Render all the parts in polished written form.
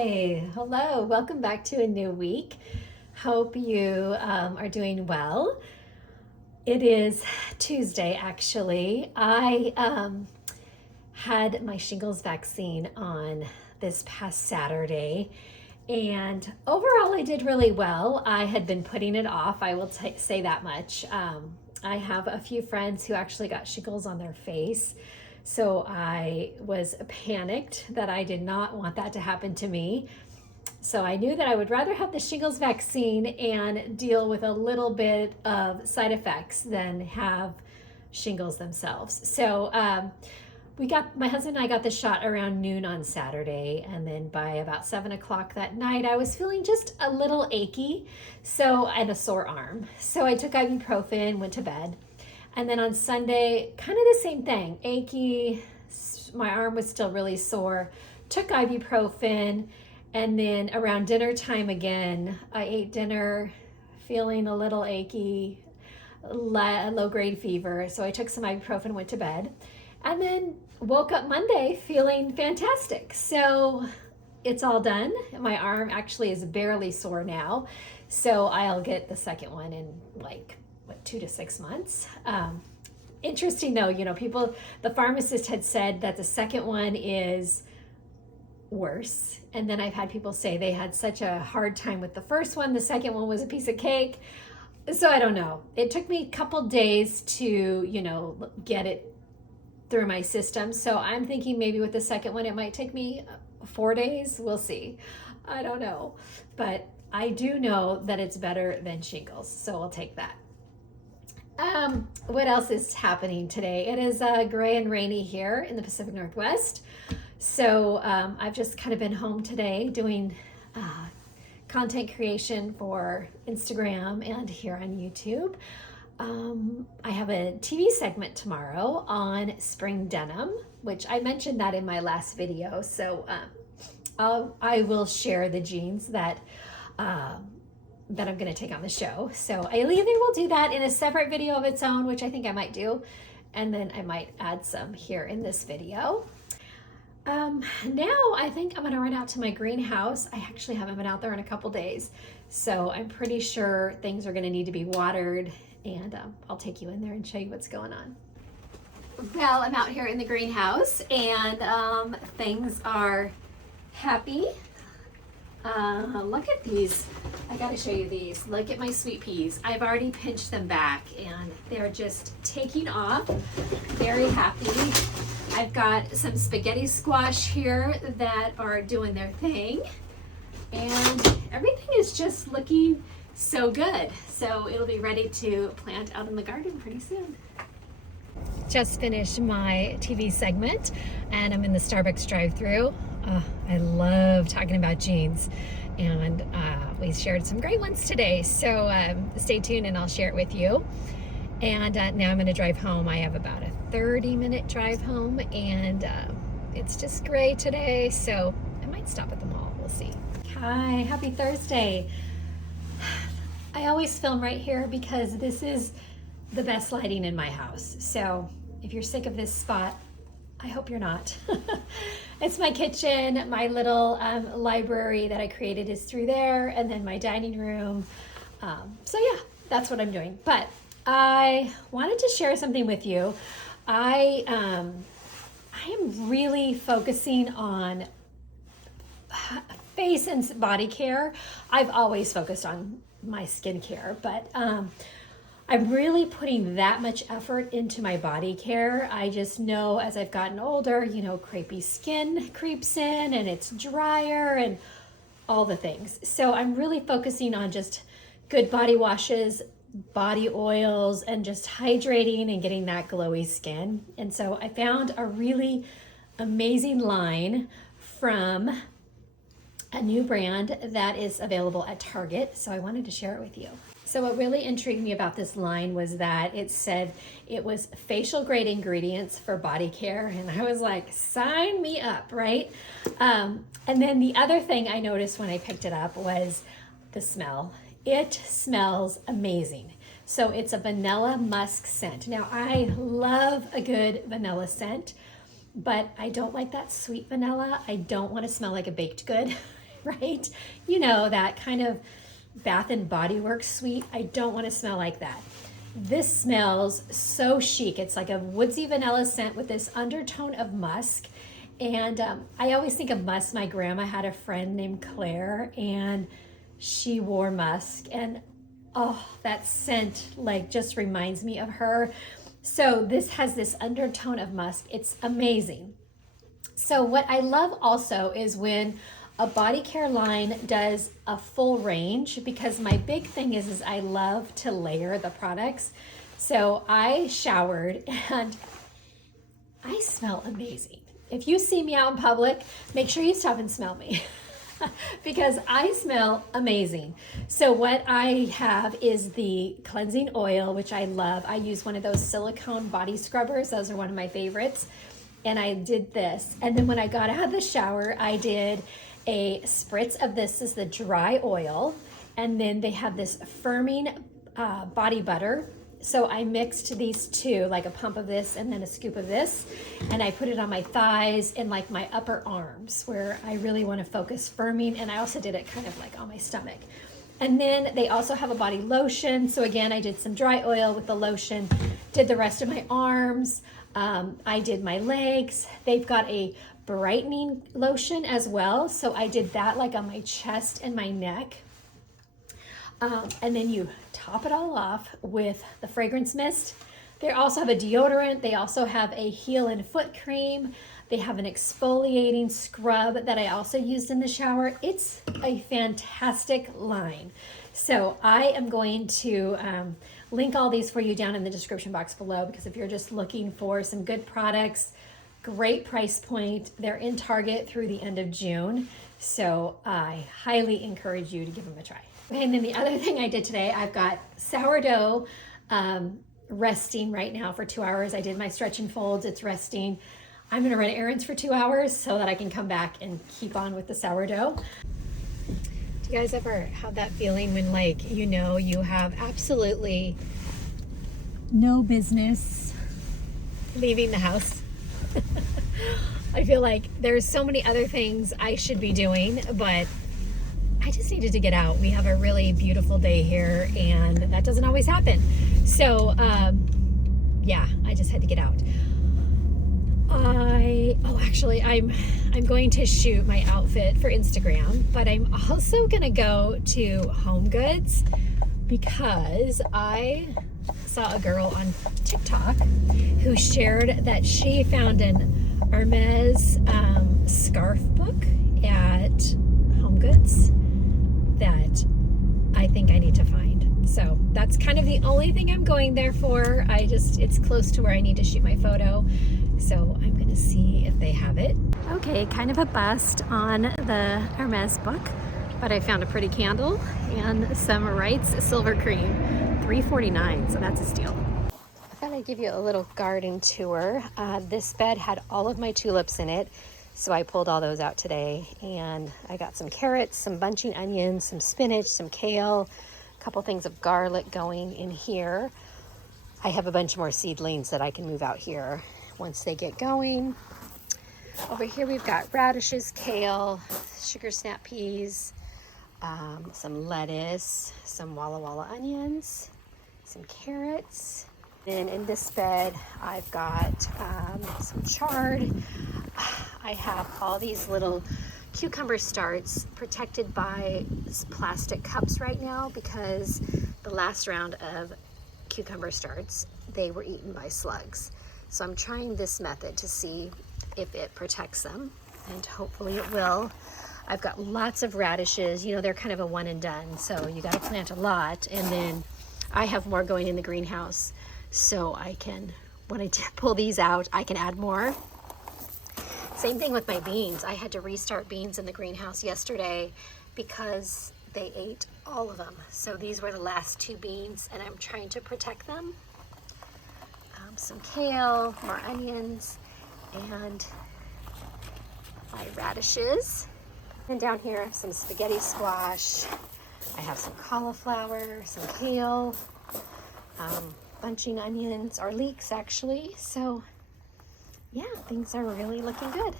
Hi, hello, welcome back to a new week. Hope you are doing well. It is Tuesday, actually. I had my shingles vaccine on this past Saturday, and overall, I did really well. I had been putting it off, I will say that much. I have a few friends who actually got shingles on their face. So I was panicked that I did not want that to happen to me. So I knew that I would rather have the shingles vaccine and deal with a little bit of side effects than have shingles themselves. So my husband and I got the shot around noon on Saturday, and then by about 7 o'clock that night, I was feeling just a little achy, and a sore arm. So I took ibuprofen, went to bed. And then on Sunday, kind of the same thing, achy, my arm was still really sore, took ibuprofen, and then around dinner time again, I ate dinner feeling a little achy, low-grade fever, so I took some ibuprofen, went to bed, and then woke up Monday feeling fantastic. So it's all done. My arm actually is barely sore now, so I'll get the second one in 2 to 6 months. Interesting though, the pharmacist had said that the second one is worse. And then I've had people say they had such a hard time with the first one. The second one was a piece of cake. So I don't know. It took me a couple days to, get it through my system. So I'm thinking maybe with the second one, it might take me 4 days. We'll see. I don't know. But I do know that it's better than shingles. So I'll take that. What else is happening today? It is gray and rainy here in the Pacific Northwest. So I've just kind of been home today doing content creation for Instagram and here on YouTube. I have a TV segment tomorrow on spring denim, which I mentioned that in my last video. So I will share the jeans that I'm going to take on the show. So I either will do that in a separate video of its own, which I think I might do, and then I might add some here in this video. Now I think I'm going to run out to my greenhouse. I actually haven't been out there in a couple days, so I'm pretty sure things are going to need to be watered, and I'll take you in there and show you what's going on. Well, I'm out here in the greenhouse, and things are happy. Look at these. I gotta show you these. Look at my sweet peas. I've already pinched them back and they're just taking off. Very happy. I've got some spaghetti squash here that are doing their thing, and everything is just looking so good. So it'll be ready to plant out in the garden pretty soon. Just finished my TV segment and I'm in the Starbucks drive-thru. I love talking about jeans, and we shared some great ones today, so stay tuned and I'll share it with you. And now I'm going to drive home. I have about a 30-minute drive home, and it's just gray today, so I might stop at the mall. We'll see. Hi, happy Thursday. I always film right here because this is the best lighting in my house, so if you're sick of this spot, I hope you're not. It's my kitchen. My little library that I created is through there, and then my dining room. So yeah, that's what I'm doing. But I wanted to share something with you. I am really focusing on face and body care. I've always focused on my skincare, but I'm really putting that much effort into my body care. I just know as I've gotten older, crepey skin creeps in and it's drier and all the things. So I'm really focusing on just good body washes, body oils, and just hydrating and getting that glowy skin. And so I found a really amazing line from a new brand that is available at Target. So I wanted to share it with you. So what really intrigued me about this line was that it said it was facial grade ingredients for body care. And I was like, sign me up, right? And then the other thing I noticed when I picked it up was the smell. It smells amazing. So it's a vanilla musk scent. Now I love a good vanilla scent, but I don't like that sweet vanilla. I don't want to smell like a baked good. right? You know, that kind of Bath and Body Works suite. I don't want to smell like that. This smells so chic. It's like a woodsy vanilla scent with this undertone of musk. And I always think of musk. My grandma had a friend named Claire, and she wore musk. And oh, that scent like just reminds me of her. So this has this undertone of musk. It's amazing. So what I love also is when a body care line does a full range, because my big thing is I love to layer the products. So I showered and I smell amazing. If you see me out in public, make sure you stop and smell me because I smell amazing. So what I have is the cleansing oil, which I love. I use one of those silicone body scrubbers. Those are one of my favorites. And I did this. And then when I got out of the shower, I did a spritz of this is the dry oil. And then they have this firming body butter. So I mixed these two, like a pump of this and then a scoop of this. And I put it on my thighs and like my upper arms where I really want to focus firming. And I also did it kind of like on my stomach. And then they also have a body lotion. So again, I did some dry oil with the lotion, did the rest of my arms. I did my legs. They've got a brightening lotion as well. So I did that like on my chest and my neck. And then you top it all off with the fragrance mist. They also have a deodorant. They also have a heel and foot cream. They have an exfoliating scrub that I also used in the shower. It's a fantastic line. So I am going to link all these for you down in the description box below, because if you're just looking for some good products, great price point, they're in Target through the end of June. So I highly encourage you to give them a try. Okay, and then the other thing I did today, I've got sourdough resting right now for 2 hours. I did my stretch and folds, it's resting. I'm gonna run errands for 2 hours so that I can come back and keep on with the sourdough. Do you guys ever have that feeling when like, you know, you have absolutely no business leaving the house? I feel like there's so many other things I should be doing, but I just needed to get out. We have a really beautiful day here and that doesn't always happen. So yeah, I just had to get out. Actually I'm going to shoot my outfit for Instagram, but I'm also gonna go to Home Goods because I saw a girl on TikTok who shared that she found an Hermes scarf book at Home Goods that I think I need to find. So that's kind of the only thing I'm going there for. It's close to where I need to shoot my photo. So I'm gonna see if they have it. Okay, kind of a bust on the Hermes book, but I found a pretty candle and some Wright's silver cream, $3.49, so that's a steal. I thought I'd give you a little garden tour. This bed had all of my tulips in it, so I pulled all those out today, and I got some carrots, some bunching onions, some spinach, some kale, a couple things of garlic going in here. I have a bunch more seedlings that I can move out here once they get going. Over here we've got radishes, kale, sugar snap peas, some lettuce, some Walla Walla onions, some carrots. Then in this bed I've got some chard. I have all these little cucumber starts protected by plastic cups right now because the last round of cucumber starts, they were eaten by slugs. So I'm trying this method to see if it protects them, and hopefully it will. I've got lots of radishes. You know, they're kind of a one and done, so you got to plant a lot, and then I have more going in the greenhouse, so I can, when I pull these out, I can add more. Same thing with my beans. I had to restart beans in the greenhouse yesterday because they ate all of them. So these were the last 2 beans, and I'm trying to protect them. Some kale, more onions, and my radishes. And down here, some spaghetti squash. I have some cauliflower, some kale, bunching onions, or leeks actually. So yeah, things are really looking good.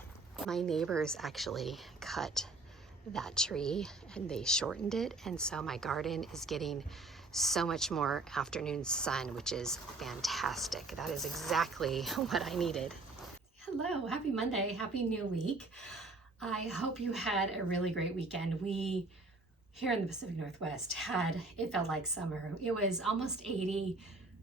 My neighbors actually cut that tree and they shortened it. And so my garden is getting so much more afternoon sun, which is fantastic. That is exactly what I needed. Hello, happy Monday, happy new week. I hope you had a really great weekend. We here in the Pacific Northwest it felt like summer. It was almost 80,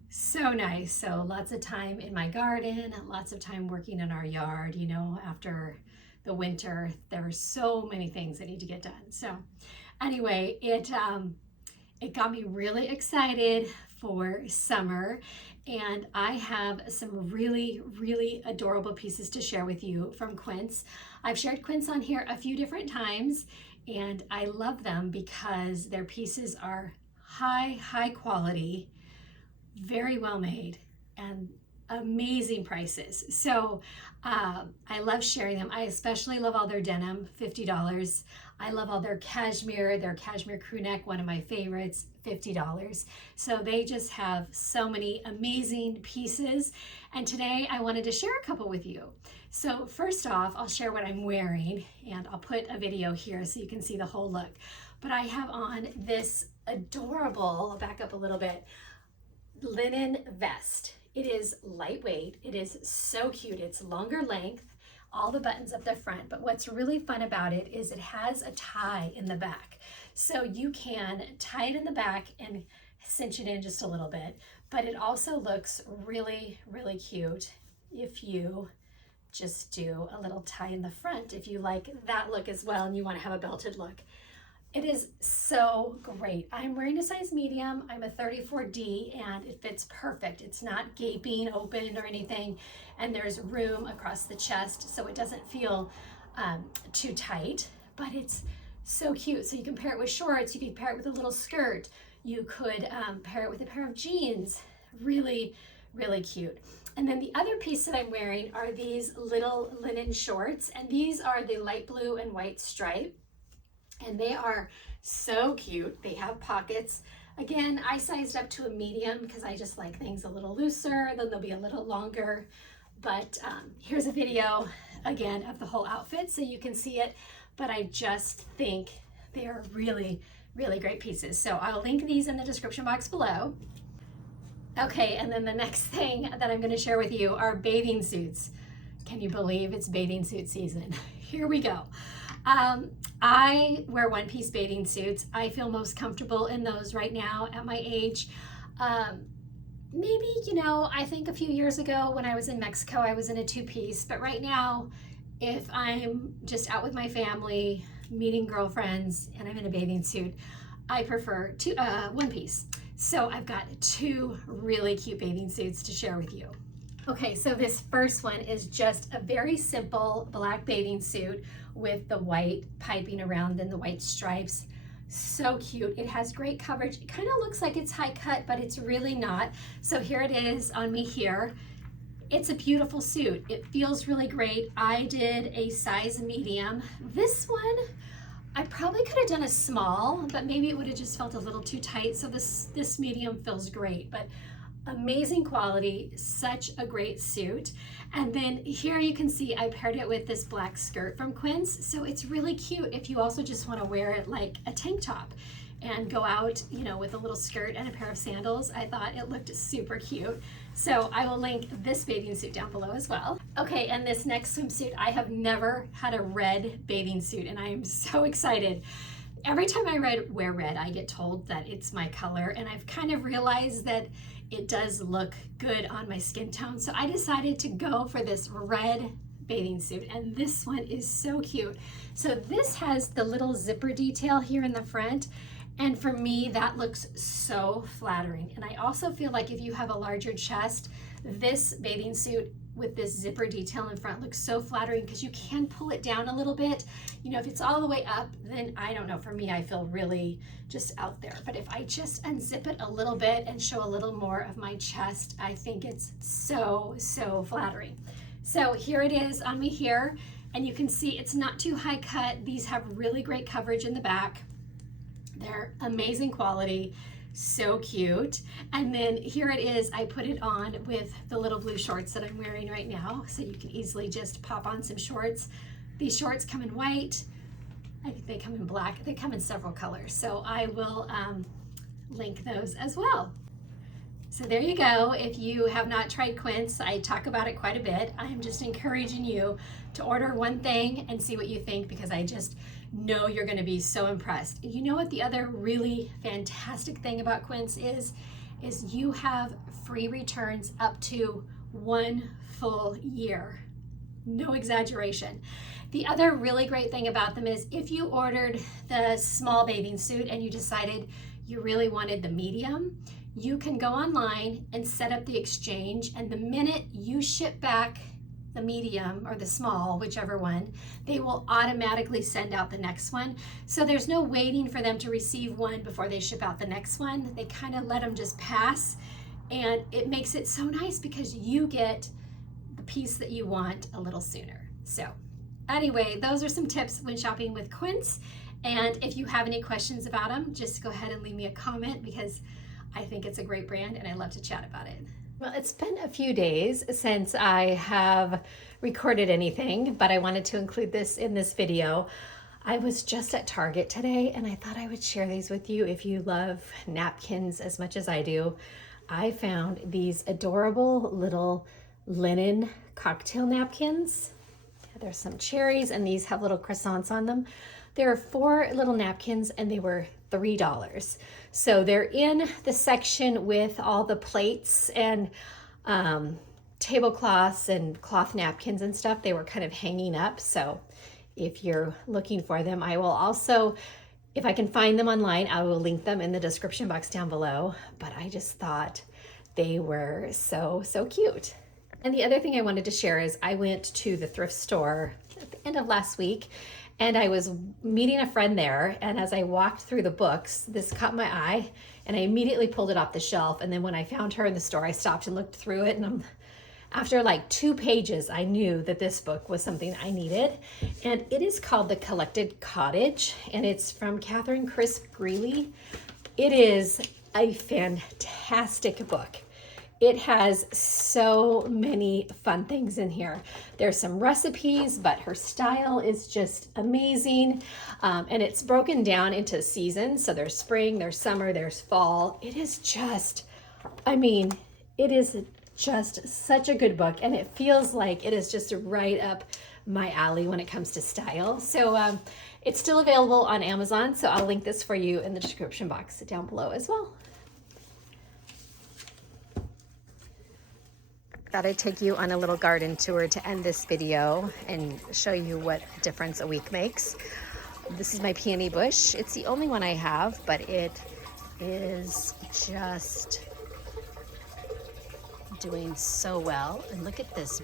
so nice. So lots of time in my garden, lots of time working in our yard. You know, after the winter, there are so many things that need to get done. So anyway, it got me really excited for summer, and I have some really, really adorable pieces to share with you from QUINCE. I've shared QUINCE on here a few different times, and I love them because their pieces are high quality, very well made, and amazing prices. So I love sharing them. I especially love all their denim, $50. I love all their cashmere crew neck, one of my favorites, $50. So they just have so many amazing pieces. And today I wanted to share a couple with you. So first off, I'll share what I'm wearing, and I'll put a video here so you can see the whole look. But I have on this adorable, I'll back up a little bit, linen vest. It is lightweight. It is so cute. It's longer length, all the buttons up the front. But what's really fun about it is it has a tie in the back. So you can tie it in the back and cinch it in just a little bit. But it also looks really, really cute if you just do a little tie in the front, if you like that look as well and you want to have a belted look. It is so great. I'm wearing a size medium. I'm a 34D and it fits perfect. It's not gaping open or anything, and there's room across the chest so it doesn't feel too tight, but it's so cute. So you can pair it with shorts, you can pair it with a little skirt, you could pair it with a pair of jeans. Really, really cute. And then the other piece that I'm wearing are these little linen shorts, and these are the light blue and white stripe. And they are so cute. They have pockets. Again, I sized up to a medium because I just like things a little looser, then they'll be a little longer. But here's a video, again, of the whole outfit so you can see it. But I just think they are really, really great pieces. So I'll link these in the description box below. Okay, and then the next thing that I'm going to share with you are bathing suits. Can you believe it's bathing suit season? Here we go. I wear one-piece bathing suits. I feel most comfortable in those right now at my age. Maybe, you know, I think a few years ago when I was in Mexico, I was in a two-piece, but right now, if I'm just out with my family, meeting girlfriends, and I'm in a bathing suit, I prefer one piece. So I've got two really cute bathing suits to share with you. Okay, so this first one is just a very simple black bathing suit with the white piping around and the white stripes. So cute. It has great coverage. It kind of looks like it's high cut, but it's really not. So here it is on me here. It's a beautiful suit. It feels really great. I did a size medium. This one, I probably could have done a small, but maybe it would have just felt a little too tight. So this medium feels great, but amazing quality, such a great suit. And then here you can see I paired it with this black skirt from QUINCE. So it's really cute if you also just want to wear it like a tank top and go out, you know, with a little skirt and a pair of sandals. I thought it looked super cute. So I will link this bathing suit down below as well. Okay, and this next swimsuit, I have never had a red bathing suit and I am so excited. Every time I wear red, I get told that it's my color, and I've kind of realized that it does look good on my skin tone. So I decided to go for this red bathing suit, and this one is so cute. So this has the little zipper detail here in the front, and for me that looks so flattering. And I also feel like if you have a larger chest, this bathing suit with this zipper detail in front looks so flattering because you can pull it down a little bit. You know, if it's all the way up, then I don't know, for me, I feel really just out there. But if I just unzip it a little bit and show a little more of my chest, I think it's so, so flattering. So here it is on me here, and you can see it's not too high cut. These have really great coverage in the back. They're amazing quality. So cute. And then here it is, I put it on with the little blue shorts that I'm wearing right now, so you can easily just pop on some shorts. These shorts come in white, I think they come in black. They come in several colors. So I will link those as well. So there you go. If you have not tried Quince, I talk about it quite a bit. I am just encouraging you to order one thing and see what you think, because I just know you're going to be so impressed. You know what the other really fantastic thing about Quince is you have free returns up to 1 full year. No exaggeration. The other really great thing about them is if you ordered the small bathing suit and you decided you really wanted the medium, you can go online and set up the exchange, and the minute you ship back the medium or the small, whichever one, they will automatically send out the next one. So there's no waiting for them to receive one before they ship out the next one. They kind of let them just pass, and it makes it so nice because you get the piece that you want a little sooner. So anyway, those are some tips when shopping with Quince. And if you have any questions about them, just go ahead and leave me a comment, because I think it's a great brand and I love to chat about it. Well, it's been a few days since I have recorded anything, but I wanted to include this in this video. I was just at Target today and I thought I would share these with you if you love napkins as much as I do. I found these adorable little linen cocktail napkins. There's some cherries and these have little croissants on them. There are 4 little napkins and they were $3. So they're in the section with all the plates and tablecloths and cloth napkins and stuff. They were kind of hanging up. So if you're looking for them, I will also, if I can find them online, I will link them in the description box down below. But I just thought they were so cute. And the other thing I wanted to share is I went to the thrift store at the end of last week, and I was meeting a friend there, and as I walked through the books, this caught my eye, and I immediately pulled it off the shelf. And then when I found her in the store, I stopped and looked through it, and after like 2 pages, I knew that this book was something I needed. And it is called The Collected Cottage, and it's from Catherine Crisp Greeley. It is a fantastic book. It has so many fun things in here. There's some recipes, but her style is just amazing. And it's broken down into seasons. So there's spring, there's summer, there's fall. It is just, it is just such a good book. And it feels like it is just right up my alley when it comes to style. So it's still available on Amazon. So I'll link this for you in the description box down below as well. Thought I'd take you on a little garden tour to end this video and show you what difference a week makes. This is my peony bush. It's the only one I have, but it is just doing so well. And look at this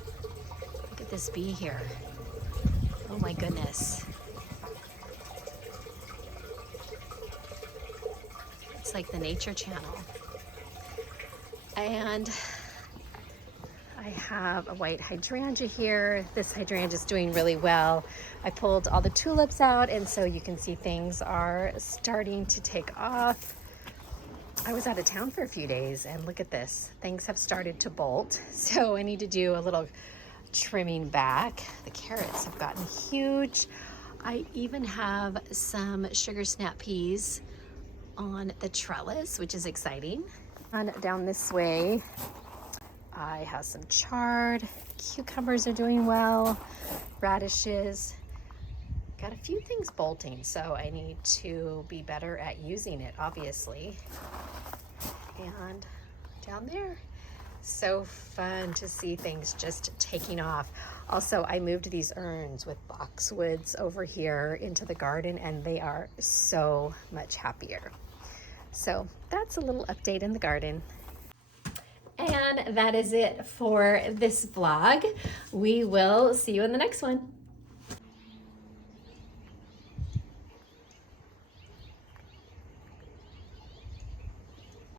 bee here. Oh my goodness. It's like the Nature Channel. And I have a white hydrangea here. This hydrangea is doing really well. I pulled all the tulips out, and so you can see things are starting to take off. I was out of town for a few days, and look at this. Things have started to bolt, so I need to do a little trimming back. The carrots have gotten huge. I even have some sugar snap peas on the trellis, which is exciting. And down this way, I have some chard, cucumbers are doing well, radishes. Got a few things bolting, so I need to be better at using it, obviously. And down there, so fun to see things just taking off. Also, I moved these urns with boxwoods over here into the garden, and they are so much happier. So that's a little update in the garden. And that is it for this vlog. We will see you in the next one.